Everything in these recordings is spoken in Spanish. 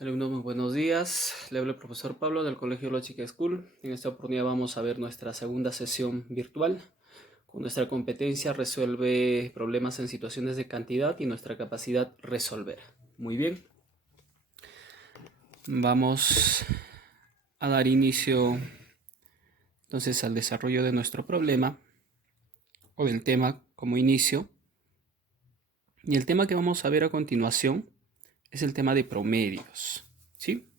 Alumnos, muy buenos días. Le habla el profesor Pablo del Colegio Logic School. En esta oportunidad vamos a ver nuestra segunda sesión virtual. Con nuestra competencia resuelve problemas en situaciones de cantidad y nuestra capacidad resolver. Muy bien. Vamos a dar inicio entonces al desarrollo de nuestro problema o del tema como inicio. Y el tema que vamos a ver a continuación es el tema de promedios. ¿Sí?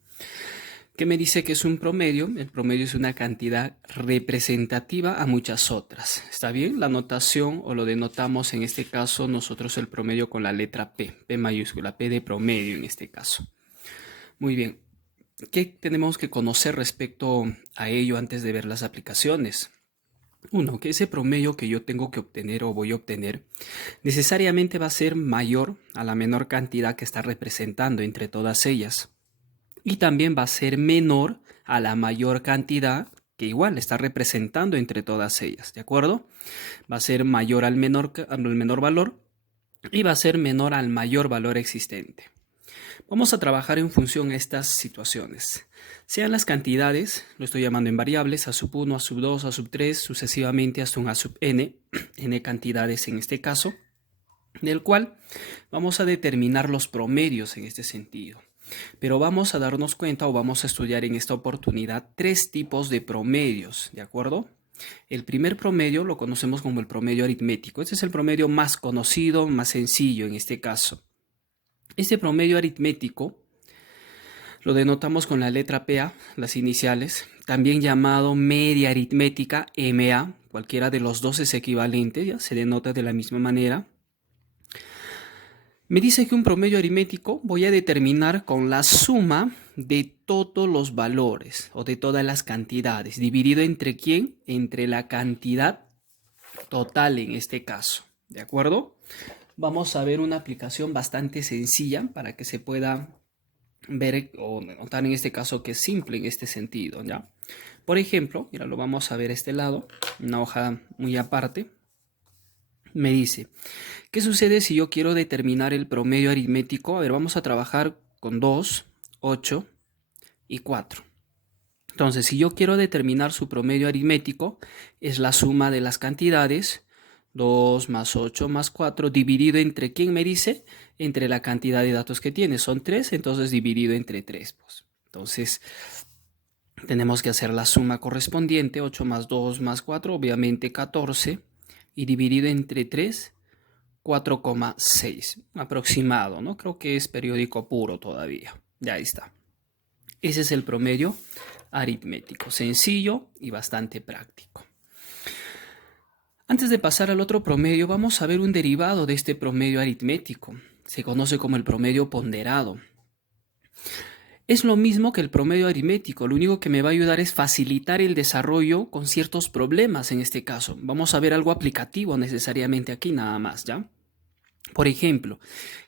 ¿Qué me dice que es un promedio? El promedio es una cantidad representativa a muchas otras. ¿Está bien? La notación o lo denotamos en este caso nosotros el promedio con la letra P, P mayúscula, P de promedio en este caso. Muy bien. ¿Qué tenemos que conocer respecto a ello antes de ver las aplicaciones? Uno, que ese promedio que yo tengo que obtener o voy a obtener necesariamente va a ser mayor a la menor cantidad que está representando entre todas ellas. Y también va a ser menor a la mayor cantidad que igual está representando entre todas ellas, ¿de acuerdo? Va a ser mayor al menor valor y va a ser menor al mayor valor existente. Vamos a trabajar en función a estas situaciones. Sean las cantidades, lo estoy llamando en variables, a sub 1, a sub 2, a sub 3, sucesivamente hasta un a sub n, n cantidades en este caso, del cual vamos a determinar los promedios en este sentido. Pero vamos a darnos cuenta o vamos a estudiar en esta oportunidad tres tipos de promedios, ¿de acuerdo? El primer promedio lo conocemos como el promedio aritmético. Este es el promedio más conocido, más sencillo en este caso. Este promedio aritmético lo denotamos con la letra PA, las iniciales, también llamado media aritmética, MA. Cualquiera de los dos es equivalente, ya se denota de la misma manera. Me dice que un promedio aritmético voy a determinar con la suma de todos los valores o de todas las cantidades. ¿Dividido entre quién? Entre la cantidad total en este caso. ¿De acuerdo? Vamos a ver una aplicación bastante sencilla para que se pueda ver o notar en este caso que es simple en este sentido, ¿ya? Por ejemplo, mira, lo vamos a ver a este lado, una hoja muy aparte. Me dice, ¿qué sucede si yo quiero determinar el promedio aritmético? A ver, vamos a trabajar con 2, 8 y 4. Entonces, si yo quiero determinar su promedio aritmético, es la suma de las cantidades, 2 más 8 más 4, dividido entre, ¿quién me dice? Entre la cantidad de datos que tiene, son 3, entonces dividido entre 3. Pues. Entonces, tenemos que hacer la suma correspondiente, 8 más 2 más 4, obviamente 14, y dividido entre 3, 4,6 aproximado, ¿no? Creo que es periódico puro todavía. Ya está. Ese es el promedio aritmético, sencillo y bastante práctico. Antes de pasar al otro promedio, vamos a ver un derivado de este promedio aritmético. Se conoce como el promedio ponderado. Es lo mismo que el promedio aritmético, lo único que me va a ayudar es facilitar el desarrollo con ciertos problemas en este caso. Vamos a ver algo aplicativo necesariamente aquí nada más, ¿ya? Por ejemplo,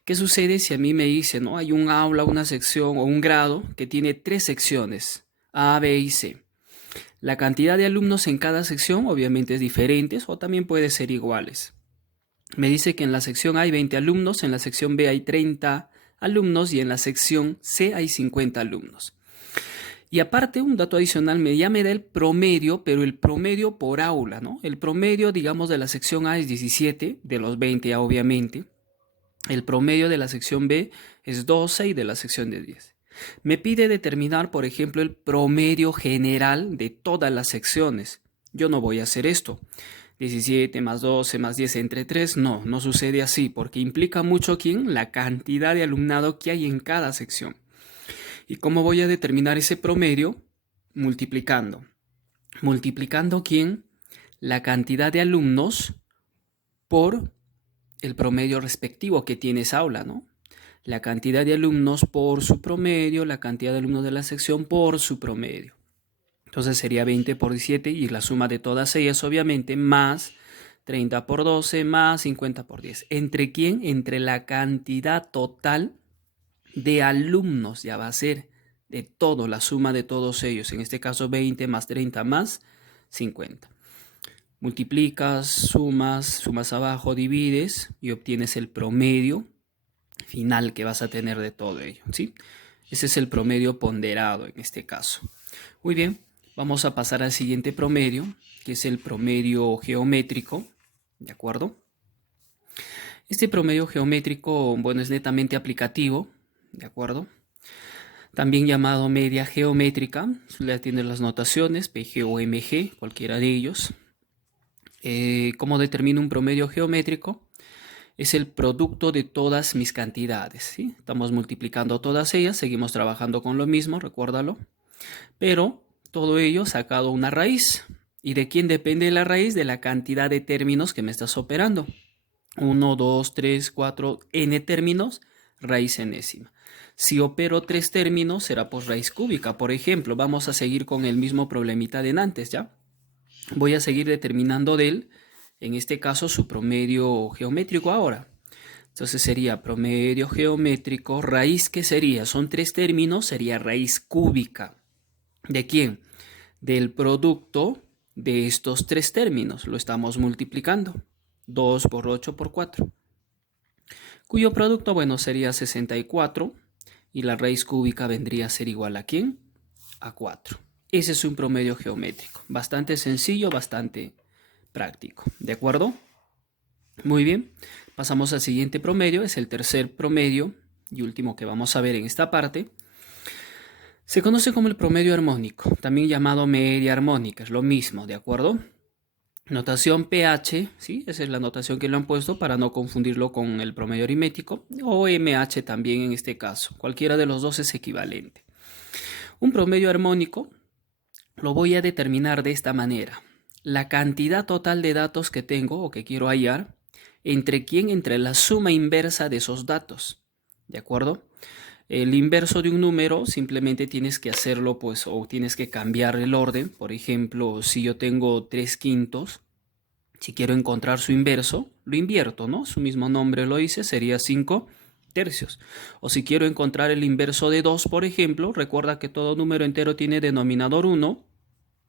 ¿qué sucede si a mí me dicen, ¿no? Hay un aula, una sección o un grado que tiene 3 secciones, A, B y C. La cantidad de alumnos en cada sección obviamente es diferente o también puede ser iguales. Me dice que en la sección A hay 20 alumnos, en la sección B hay 30 alumnos y en la sección C hay 50 alumnos. Y aparte, un dato adicional, ya me da el promedio, pero el promedio por aula, ¿no? El promedio, digamos, de la sección A es 17, de los 20 obviamente. El promedio de la sección B es 12 y de la sección de 10. Me pide determinar, por ejemplo, el promedio general de todas las secciones. Yo no voy a hacer esto. 17 más 12 más 10 entre 3, no sucede así, porque implica mucho ¿quién? La cantidad de alumnado que hay en cada sección. ¿Y cómo voy a determinar ese promedio? Multiplicando. ¿Multiplicando quién? La cantidad de alumnos por el promedio respectivo que tiene esa aula, ¿no? La cantidad de alumnos por su promedio, la cantidad de alumnos de la sección por su promedio. Entonces sería 20 por 17 y la suma de todas ellas obviamente más 30 por 12 más 50 por 10. ¿Entre quién? Entre la cantidad total de alumnos, ya va a ser de todo, la suma de todos ellos. En este caso 20 más 30 más 50. Multiplicas, sumas abajo, divides y obtienes el promedio final que vas a tener de todo ello, ¿sí? Ese es el promedio ponderado en este caso. Muy bien, vamos a pasar al siguiente promedio, que es el promedio geométrico, ¿de acuerdo? Este promedio geométrico, bueno, es netamente aplicativo, ¿de acuerdo? También llamado media geométrica, ya tiene las notaciones, PG o MG, cualquiera de ellos. ¿Cómo determino un promedio geométrico? Es el producto de todas mis cantidades, ¿sí? Estamos multiplicando todas ellas, seguimos trabajando con lo mismo, recuérdalo. Pero todo ello sacado una raíz. ¿Y de quién depende la raíz? De la cantidad de términos que me estás operando. 1, 2, 3, 4, n términos, raíz enésima. Si opero 3 términos, será por raíz cúbica. Por ejemplo, vamos a seguir con el mismo problemita de antes, ¿ya? Voy a seguir determinando de él, en este caso, su promedio geométrico ahora. Entonces sería promedio geométrico, raíz, ¿qué sería? Son 3 términos, sería raíz cúbica. ¿De quién? Del producto de estos 3 términos. Lo estamos multiplicando. 2 por 8 por 4. Cuyo producto, bueno, sería 64. Y la raíz cúbica vendría a ser igual a ¿quién? A 4. Ese es un promedio geométrico. Bastante sencillo, bastante práctico. ¿De acuerdo? Muy bien. Pasamos al siguiente promedio. Es el tercer promedio y último que vamos a ver en esta parte. Se conoce como el promedio armónico, también llamado media armónica. Es lo mismo, ¿de acuerdo? Notación pH, ¿sí? Esa es la notación que le han puesto para no confundirlo con el promedio aritmético. O MH también en este caso. Cualquiera de los dos es equivalente. Un promedio armónico lo voy a determinar de esta manera. La cantidad total de datos que tengo o que quiero hallar, ¿entre quién? Entre la suma inversa de esos datos. ¿De acuerdo? El inverso de un número simplemente tienes que hacerlo, pues, o tienes que cambiar el orden. Por ejemplo, si yo tengo 3/5, si quiero encontrar su inverso, lo invierto, ¿no? Su mismo nombre lo hice, sería 5/3. O si quiero encontrar el inverso de 2, por ejemplo, recuerda que todo número entero tiene denominador 1,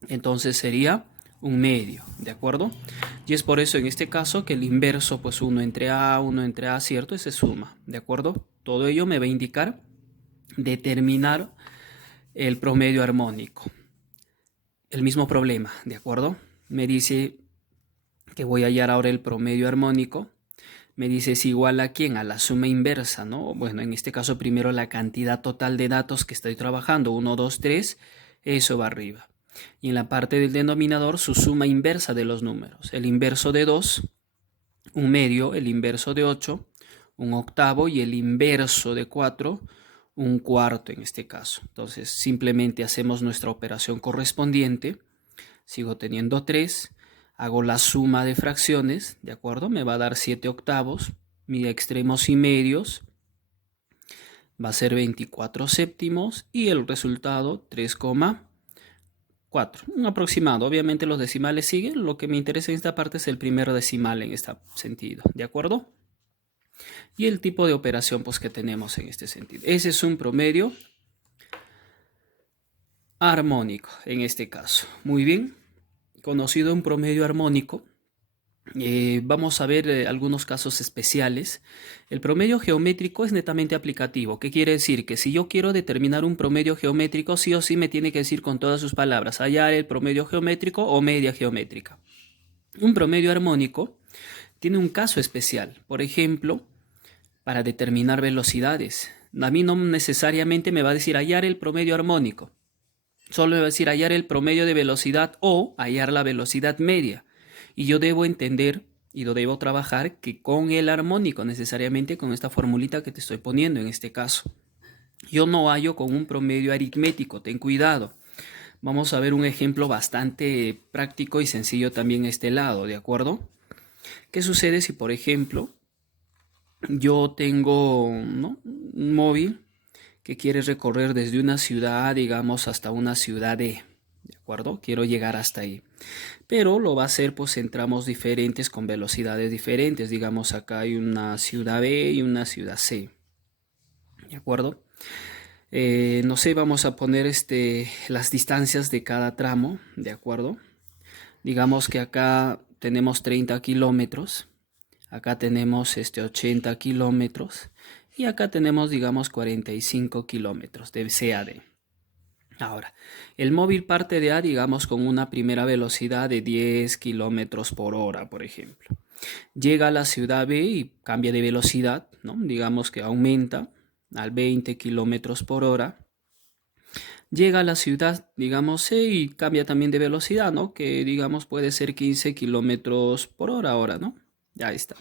entonces sería un medio, ¿de acuerdo? Y es por eso en este caso que el inverso, pues 1 entre A, ¿cierto? Ese suma, ¿de acuerdo? Todo ello me va a indicar determinar el promedio armónico. El mismo problema, ¿de acuerdo? Me dice que voy a hallar ahora el promedio armónico. Me dice es igual a ¿quién? A la suma inversa, ¿no? Bueno, en este caso primero la cantidad total de datos que estoy trabajando, 1, 2, 3, eso va arriba. Y en la parte del denominador su suma inversa de los números. El inverso de 2, un medio, el inverso de 8, un octavo y el inverso de 4, un cuarto en este caso. Entonces simplemente hacemos nuestra operación correspondiente. Sigo teniendo 3. Hago la suma de fracciones, ¿de acuerdo? Me va a dar 7 octavos. Mi extremos y medios va a ser 24 séptimos. Y el resultado 3,4. Un aproximado. Obviamente los decimales siguen. Lo que me interesa en esta parte es el primer decimal en este sentido, ¿de acuerdo? Y el tipo de operación pues, que tenemos en este sentido. Ese es un promedio armónico en este caso. Muy bien. Conocido un promedio armónico, vamos a ver algunos casos especiales. El promedio geométrico es netamente aplicativo. ¿Qué quiere decir? Que si yo quiero determinar un promedio geométrico, sí o sí me tiene que decir con todas sus palabras, hallar el promedio geométrico o media geométrica. Un promedio armónico tiene un caso especial. Por ejemplo, para determinar velocidades. A mí no necesariamente me va a decir hallar el promedio armónico. Solo me va a decir hallar el promedio de velocidad o hallar la velocidad media. Y yo debo entender y lo debo trabajar que con el armónico, necesariamente con esta formulita que te estoy poniendo en este caso. Yo no hallo con un promedio aritmético, ten cuidado. Vamos a ver un ejemplo bastante práctico y sencillo también a este lado, ¿de acuerdo? ¿Qué sucede si, por ejemplo, yo tengo, ¿no?, un móvil que quiere recorrer desde una ciudad, digamos, hasta una ciudad ¿de acuerdo? Quiero llegar hasta ahí. Pero lo va a hacer pues en tramos diferentes con velocidades diferentes. Digamos, acá hay una ciudad B y una ciudad C. ¿De acuerdo? No sé, vamos a poner las distancias de cada tramo, ¿de acuerdo? Digamos que acá tenemos 30 kilómetros. Acá tenemos 80 kilómetros Y acá tenemos, digamos, 45 kilómetros de C a D. Ahora, el móvil parte de A, digamos, con una primera velocidad de 10 kilómetros por hora, por ejemplo. Llega a la ciudad B y cambia de velocidad, ¿no? Digamos que aumenta al 20 kilómetros por hora. Llega a la ciudad, digamos, C y cambia también de velocidad, ¿no? Que, digamos, puede ser 15 kilómetros por hora ahora, ¿no? Ya está.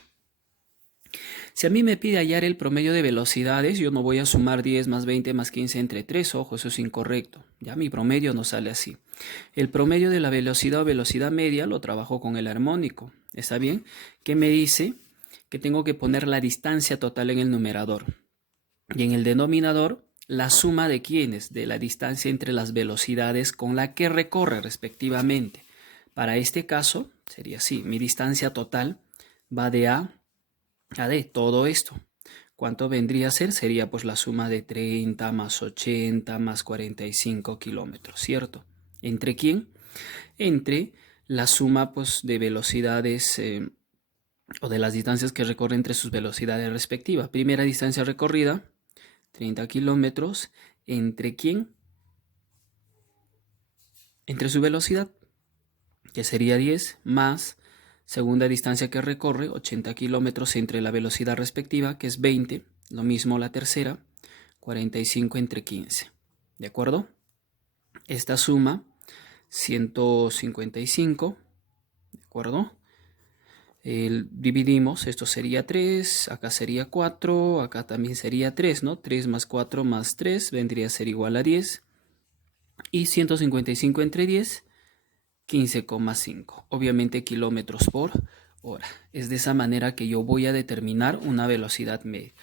Si a mí me pide hallar el promedio de velocidades, yo no voy a sumar 10 más 20 más 15 entre 3. Ojo, eso es incorrecto. Ya mi promedio no sale así. El promedio de la velocidad o velocidad media lo trabajo con el armónico. ¿Está bien? ¿Qué me dice? Que tengo que poner la distancia total en el numerador. Y en el denominador, la suma de quiénes, de la distancia entre las velocidades con la que recorre respectivamente. Para este caso, sería así. Mi distancia total va de A a D, todo esto. ¿Cuánto vendría a ser? Sería pues la suma de 30 más 80 más 45 kilómetros, ¿cierto? ¿Entre quién? Entre la suma pues de velocidades o de las distancias que recorre entre sus velocidades respectivas. Primera distancia recorrida, 30 kilómetros. ¿Entre quién? Entre su velocidad, que sería 10, más segunda distancia que recorre, 80 kilómetros entre la velocidad respectiva, que es 20. Lo mismo la tercera, 45 entre 15. ¿De acuerdo? Esta suma, 155. ¿De acuerdo? Dividimos, esto sería 3, acá sería 4, acá también sería 3, ¿no? 3 más 4 más 3 vendría a ser igual a 10. Y 155 entre 10, 15,5. Obviamente kilómetros por hora. Es de esa manera que yo voy a determinar una velocidad media.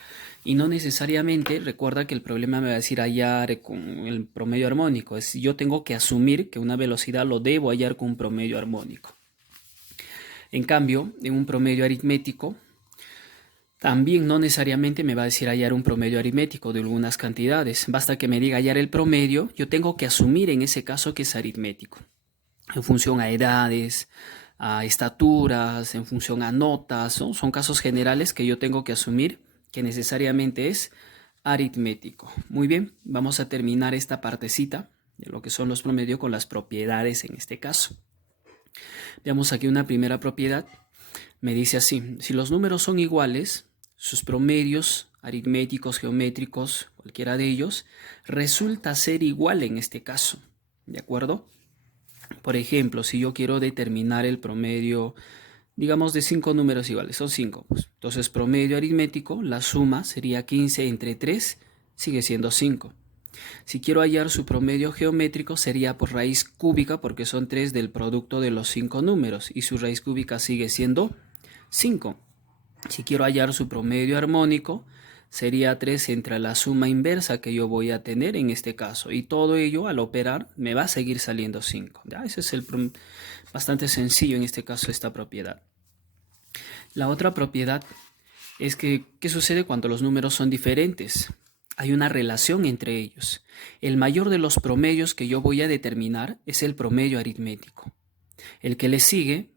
Y no necesariamente, recuerda que el problema me va a decir hallar con el promedio armónico. Es yo tengo que asumir que una velocidad lo debo hallar con un promedio armónico. En cambio, en un promedio aritmético, también no necesariamente me va a decir hallar un promedio aritmético de algunas cantidades. Basta que me diga hallar el promedio, yo tengo que asumir en ese caso que es aritmético. En función a edades, a estaturas, en función a notas, ¿no? Son casos generales que yo tengo que asumir que necesariamente es aritmético. Muy bien, vamos a terminar esta partecita de lo que son los promedios con las propiedades en este caso. Veamos aquí una primera propiedad. Me dice así, si los números son iguales, sus promedios aritméticos, geométricos, cualquiera de ellos, resulta ser igual en este caso. ¿De acuerdo? Por ejemplo, si yo quiero determinar el promedio, digamos, de 5 números iguales, son 5. Pues. Entonces, promedio aritmético, la suma sería 15 entre 3, sigue siendo 5. Si quiero hallar su promedio geométrico, sería por raíz cúbica, porque son 3 del producto de los 5 números, y su raíz cúbica sigue siendo 5. Si quiero hallar su promedio armónico, sería 3 entre la suma inversa que yo voy a tener en este caso. Y todo ello al operar me va a seguir saliendo 5. ¿Ya? Ese es bastante sencillo en este caso esta propiedad. La otra propiedad es que, ¿qué sucede cuando los números son diferentes? Hay una relación entre ellos. El mayor de los promedios que yo voy a determinar es el promedio aritmético. El que le sigue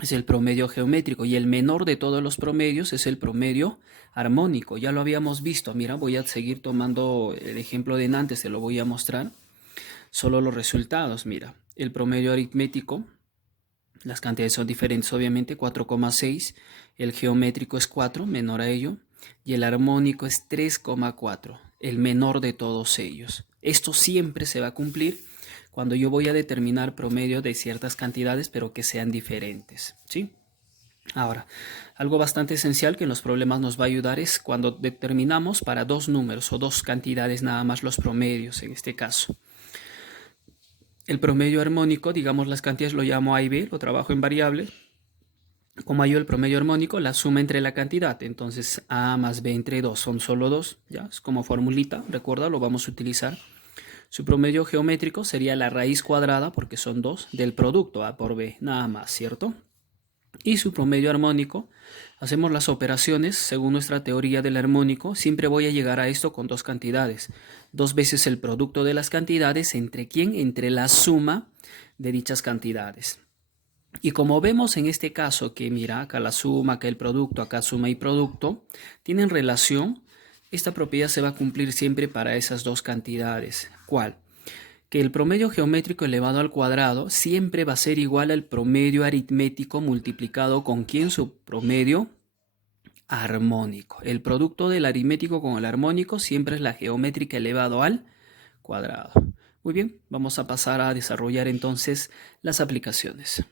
es el promedio geométrico y el menor de todos los promedios es el promedio armónico. Ya lo habíamos visto. Mira, voy a seguir tomando el ejemplo de antes, te lo voy a mostrar. Solo los resultados, mira. El promedio aritmético, las cantidades son diferentes, obviamente, 4,6. El geométrico es 4, menor a ello. Y el armónico es 3,4, el menor de todos ellos. Esto siempre se va a cumplir cuando yo voy a determinar promedio de ciertas cantidades, pero que sean diferentes, ¿sí? Ahora, algo bastante esencial que en los problemas nos va a ayudar es cuando determinamos para dos números o dos cantidades nada más los promedios, en este caso. El promedio armónico, digamos las cantidades lo llamo A y B, lo trabajo en variables. Como hallo el promedio armónico, la suma entre la cantidad. Entonces A más B entre 2 son solo 2, ¿ya? Es como formulita, recuerda, lo vamos a utilizar. Su promedio geométrico sería la raíz cuadrada, porque son 2, del producto A por B, nada más, ¿cierto? Y su promedio armónico, hacemos las operaciones según nuestra teoría del armónico, siempre voy a llegar a esto con dos cantidades. 2 veces el producto de las cantidades, ¿entre quién? Entre la suma de dichas cantidades. Y como vemos en este caso que mira, acá la suma, acá el producto, acá suma y producto, tienen relación, Esta propiedad se va a cumplir siempre para esas dos cantidades. ¿Cuál? Que el promedio geométrico elevado al cuadrado siempre va a ser igual al promedio aritmético multiplicado con ¿quién? Su promedio armónico. El producto del aritmético con el armónico siempre es la geométrica elevado al cuadrado. Muy bien, vamos a pasar a desarrollar entonces las aplicaciones.